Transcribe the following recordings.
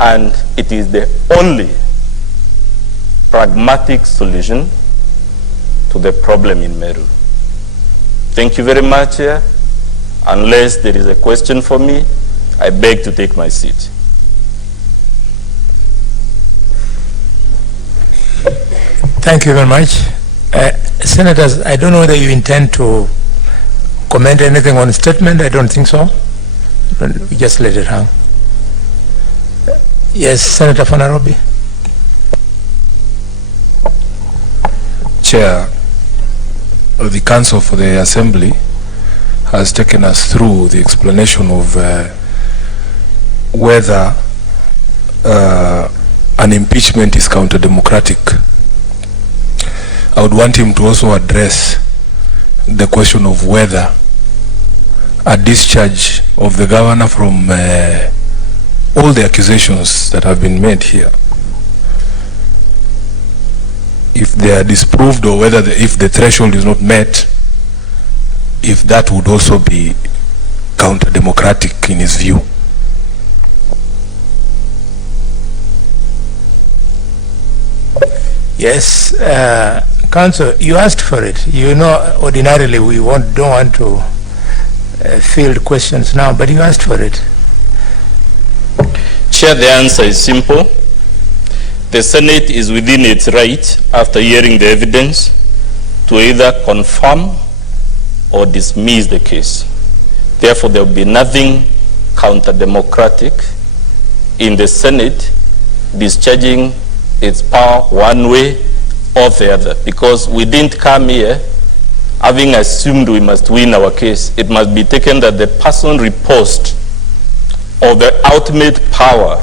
and it is the only pragmatic solution to the problem in Meru. Thank you very much, Chair. Unless there is a question for me, I beg to take my seat. Thank you very much. Senators, I don't know whether you intend to comment anything on the statement. I don't think so. We just let it hang. Yes, Senator Fanarobi. Chair, the Council for the Assembly has taken us through the explanation of whether an impeachment is counter-democratic. I would want him to also address the question of whether a discharge of the governor from all the accusations that have been made here, if they are disproved, or whether if the threshold is not met, if that would also be counter-democratic in his view. Yes, Council, you asked for it. You know, ordinarily we don't want to field questions now, but you asked for it. Chair, the answer is simple. The Senate is within its right, after hearing the evidence, to either confirm or dismiss the case. Therefore, there will be nothing counter-democratic in the Senate discharging its power one way or the other, because we didn't come here having assumed we must win our case. It must be taken that the person reposed or the ultimate power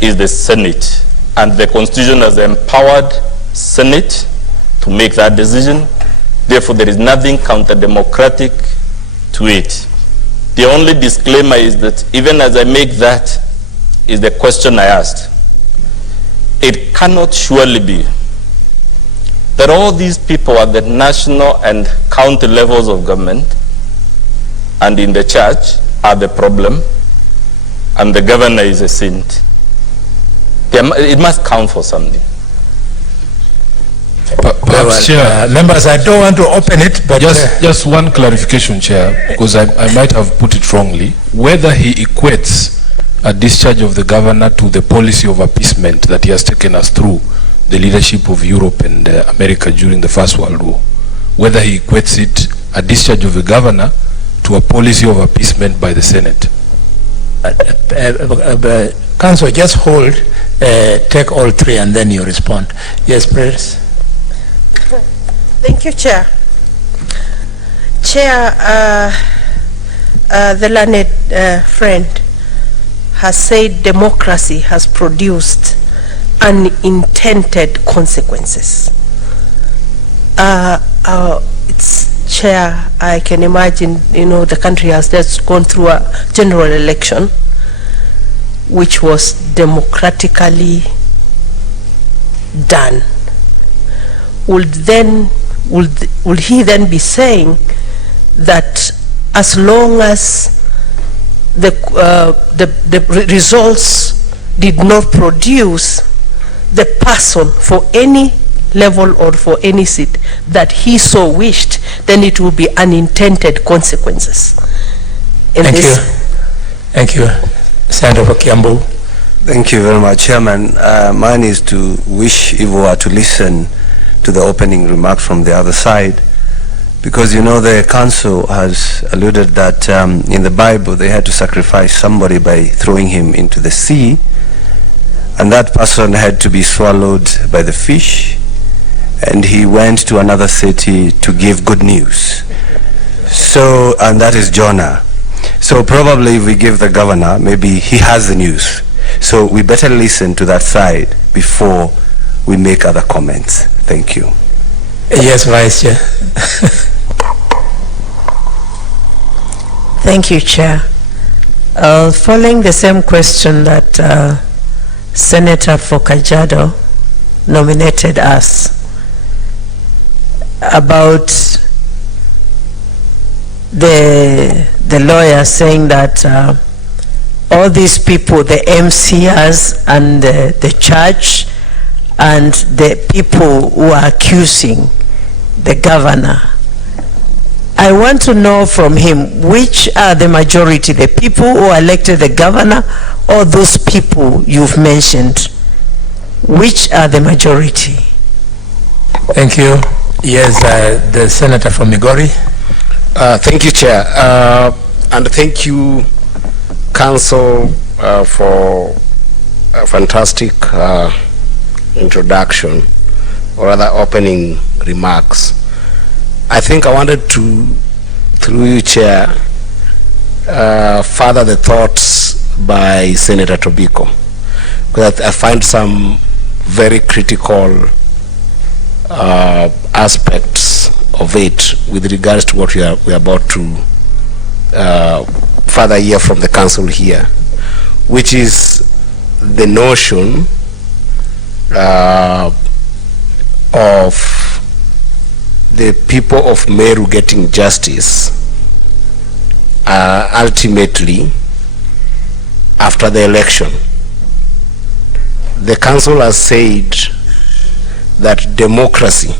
is the Senate, and the Constitution has empowered Senate to make that decision. Therefore, there is nothing counter-democratic to it. The only disclaimer is that even as I make that, is the question I asked. It cannot surely be that all these people at the national and county levels of government and in the church are the problem, and the governor is a saint. It must count for something. Perhaps, Chair, members, I don't want to open it, but just one clarification, Chair, because I might have put it wrongly. Whether he equates a discharge of the governor to the policy of appeasement that he has taken us through the leadership of Europe and America during the First World War, whether he equates it, a discharge of the governor, to a policy of appeasement by the Senate. Council, just hold, take all three and then you respond. Yes, please. Thank you, Chair. Chair, the learned friend has said democracy has produced unintended consequences. It's, Chair, I can imagine, you know, the country has just gone through a general election which was democratically done. Will he then be saying that as long as the results did not produce the person for any level or for any seat that he so wished, then it will be unintended consequences? Thank you. Thank you. Senator Kiambu. Thank you very much, Chairman. Mine is to wish if we were to listen to the opening remark from the other side, because you know the Council has alluded that in the Bible they had to sacrifice somebody by throwing him into the sea, and that person had to be swallowed by the fish, and he went to another city to give good news. So, and that is Jonah. So probably if we give the governor, maybe he has the news. So we better listen to that side before we make other comments. Thank you. Yes, Vice Chair. Thank you, Chair. Following the same question that Senator for Kajiado nominated us about the lawyer saying that all these people, the MCs and the church and the people who are accusing the governor, I want to know from him, which are the majority, the people who elected the governor or those people you've mentioned? Which are the majority? Thank you. Yes, the senator from Migori. Thank you, Chair. And thank you, Council, for a fantastic introduction, or rather opening remarks. I think I wanted to, through you, Chair, further the thoughts by Senator Tobiko, because I find some very critical aspects of it with regards to what we are about to further hear from the Council here, which is the notion of the people of Meru getting justice ultimately after the election. The Council has said that democracy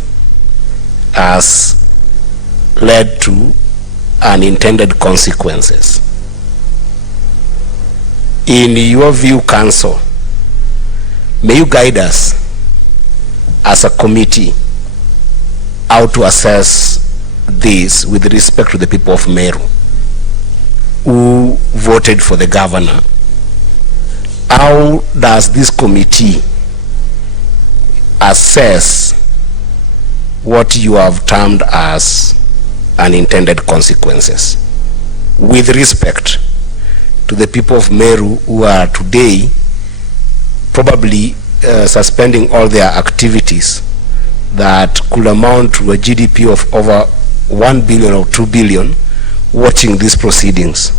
has led to unintended consequences. In your view, Council, may you guide us as a committee how to assess this with respect to the people of Meru who voted for the governor. How does this committee assess what you have termed as unintended consequences with respect to the people of Meru who are today probably suspending all their activities that could amount to a GDP of over 1 billion or 2 billion watching these proceedings?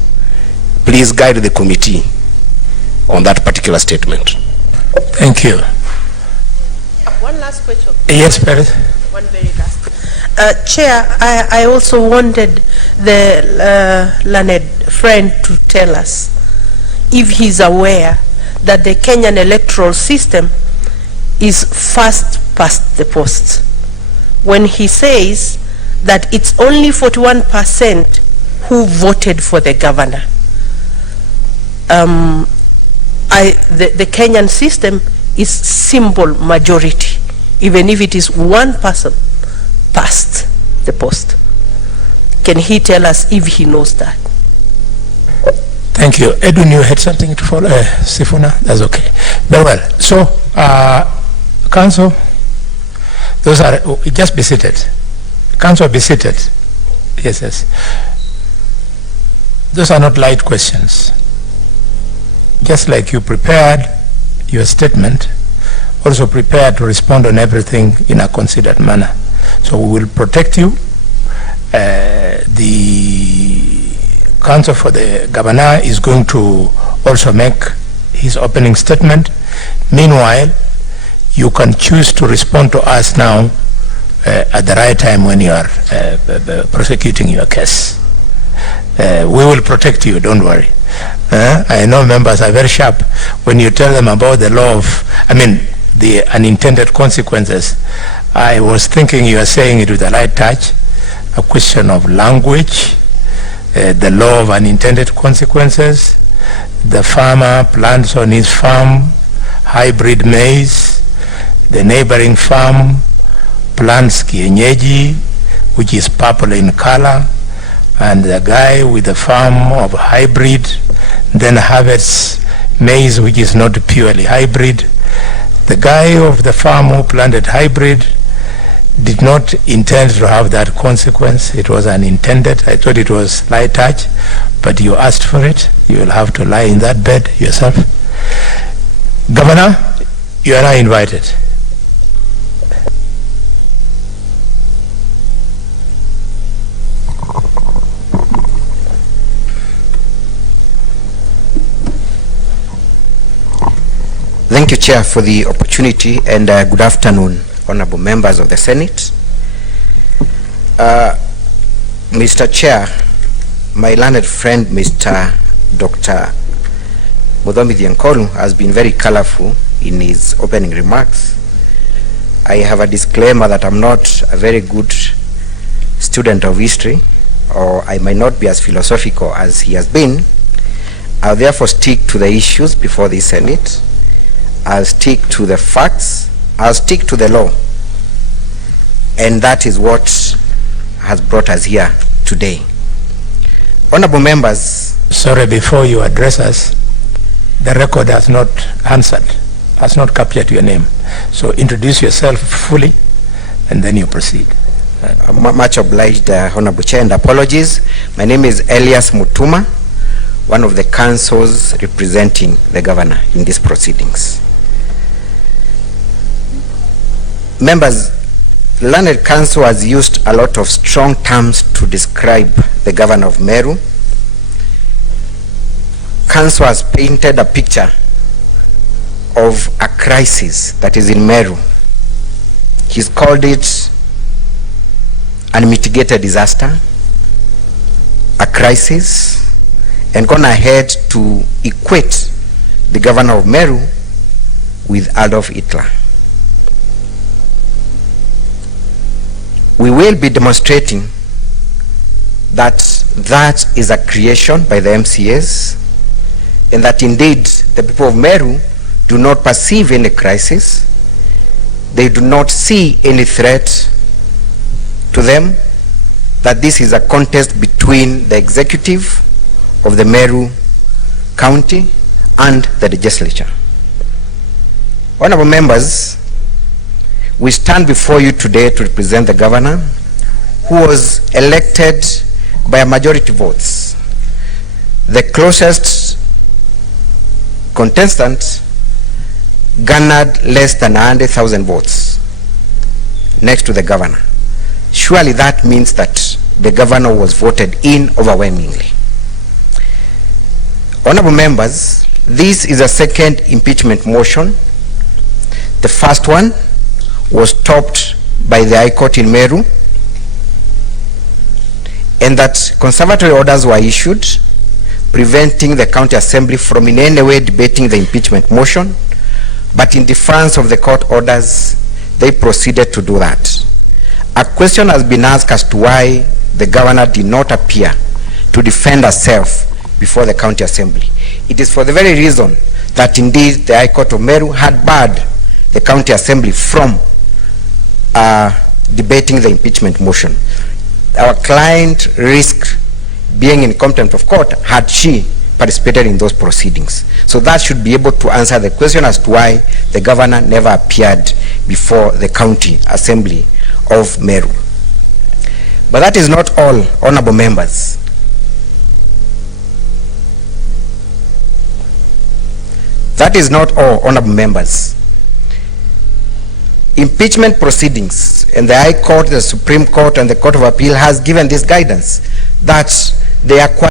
Please guide the committee on that particular statement. Thank you. One last question. Yes, Paris. One very last. Chair, I also wanted the learned friend to tell us if he's aware that the Kenyan electoral system is first past the post. When he says that it's only 41% who voted for the governor. The Kenyan system is simple majority, even if it is one person past the post. Can he tell us if he knows that? Thank you. Edwin, you had something to follow? Sifuna? That's okay. Very well. So, Council, those are, just be seated. Council, be seated. Yes, yes. Those are not light questions. Just like you prepared your statement, also prepare to respond on everything in a considered manner. So we will protect you. The counsel for the governor is going to also make his opening statement. Meanwhile, you can choose to respond to us now at the right time when you are prosecuting your case. We will protect you, don't worry. I know members are very sharp. When you tell them about the law of, the unintended consequences, I was thinking you are saying it with a light touch, a question of language, the law of unintended consequences, the farmer plants on his farm hybrid maize, the neighboring farm plants kienyeji, which is purple in color, and the guy with the farm of hybrid then harvests maize which is not purely hybrid. The guy of the farm who planted hybrid did not intend to have that consequence. It was unintended. I thought it was light touch, but you asked for it. You will have to lie in that bed yourself. Governor, you are now invited. Thank you, Chair, for the opportunity, and good afternoon, honorable members of the Senate. Mr. Chair, my learned friend, Mr. Dr. Muthomi Thiankolu has been very colorful in his opening remarks. I have a disclaimer that I'm not a very good student of history, or I might not be as philosophical as he has been. I'll therefore stick to the issues before the Senate. I'll stick to the facts. I'll stick to the law. And that is what has brought us here today. Honorable members. Sorry, before you address us, the record has not answered, has not captured your name. So introduce yourself fully and then you proceed. Much obliged, Honorable Chair, and apologies. My name is Elias Mutuma, one of the councils representing the governor in these proceedings. Members, the Learned Council has used a lot of strong terms to describe the governor of Meru. Council has painted a picture of a crisis that is in Meru. He's called it unmitigated disaster, a crisis, and gone ahead to equate the governor of Meru with Adolf Hitler. We will be demonstrating that that is a creation by the MCAs, and that indeed the people of Meru do not perceive any crisis. They do not see any threat to them, that this is a contest between the executive of the Meru County and the legislature. Honorable members, we stand before you today to represent the governor who was elected by a majority votes. The closest contestant garnered less than 100,000 votes next to the governor. Surely that means that the governor was voted in overwhelmingly. Honorable members, this is a second impeachment motion. The first one was stopped by the High Court in Meru, and that conservatory orders were issued preventing the county assembly from in any way debating the impeachment motion, but in defiance of the court orders, they proceeded to do that. A question has been asked as to why the governor did not appear to defend herself before the county assembly. It is for the very reason that indeed the High Court of Meru had barred the county assembly from debating the impeachment motion. Our client risked being in contempt of court had she participated in those proceedings. So that should be able to answer the question as to why the governor never appeared before the county assembly of Meru. But that is not all, honorable members. That is not all, honorable members. Impeachment proceedings, and the High Court, the Supreme Court, and the Court of Appeal has given this guidance that they are